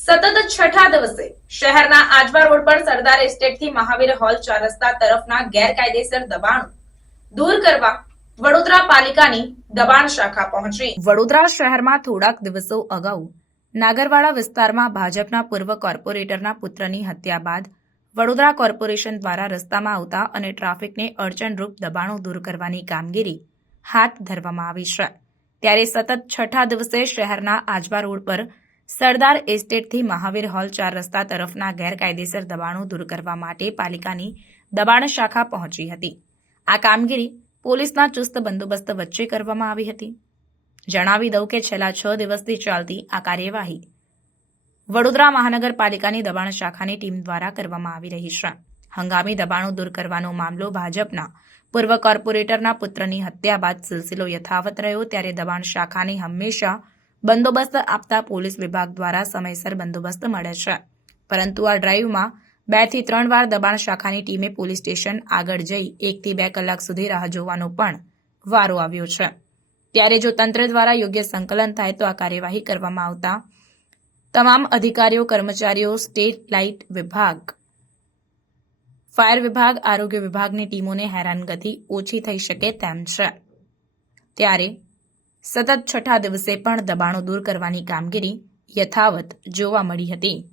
સતત છઠ્ઠા દિવસે શહેરના આજવા રોડ પર સરદાર એસ્ટેટથી મહાવીર હોલ ચાર તરફના ગેરકાયદેસર દબાણો દૂર કરવા વડોદરા પાલિકાની દબાણ શાખા પહોંચી. વડોદરા શહેરમાં થોડાક દિવસો અગાઉ નાગરવાડા વિસ્તારમાં ભાજપના પૂર્વ કોર્પોરેટરના પુત્રની હત્યા બાદ વડોદરા કોર્પોરેશન દ્વારા રસ્તામાં આવતા અને ટ્રાફિકને અડચણરૂપ દબાણો દૂર કરવાની કામગીરી હાથ ધરવામાં આવી છે. ત્યારે સતત છઠ્ઠા દિવસે શહેરના આજવા રોડ પર સરદાર એસ્ટેટથી મહાવીર હોલ ચાર રસ્તા તરફના ગેરકાયદેસર દબાણો દૂર કરવા માટે પાલિકાની દબાણ શાખા પહોંચી હતી. આ કામગીરી પોલીસના ચુસ્ત બંદોબસ્ત વચ્ચે કરવામાં આવી હતી. જણાવી દઉં કે છેલ્લા છ દિવસથી ચાલતી આ કાર્યવાહી વડોદરા મહાનગરપાલિકાની દબાણ શાખાની ટીમ દ્વારા કરવામાં આવી રહી છે. હંગામી દબાણો દૂર કરવાનો મામલો ભાજપના પૂર્વ કોર્પોરેટરના પુત્રની હત્યા બાદ સિલસિલો યથાવત રહ્યો ત્યારે દબાણ શાખાને હંમેશા બંદોબસ્ત આપતા પોલીસ વિભાગ દ્વારા સમયસર બંદોબસ્ત મળે છે. પરંતુ આ ડ્રાઈવમાં બેથી ત્રણ વાર દબાણ શાખાની ટીમે પોલીસ સ્ટેશન આગળ જઈ એકથી બે કલાક સુધી રાહ જોવાનો પણ વારો આવ્યો છે. ત્યારે જો તંત્ર દ્વારા યોગ્ય સંકલન થાય તો આ કાર્યવાહી કરવામાં આવતા તમામ અધિકારીઓ, કર્મચારીઓ, સ્ટેટ લાઇટ વિભાગ ફાયર વિભાગ, આરોગ્ય વિભાગની ટીમોને હેરાનગતિ ઓછી થઈ શકે તેમ છે. ત્યારે સતત છઠ્ઠા દિવસે પણ દબાણો દૂર કરવાની કામગીરી યથાવત જોવા મળી હતી.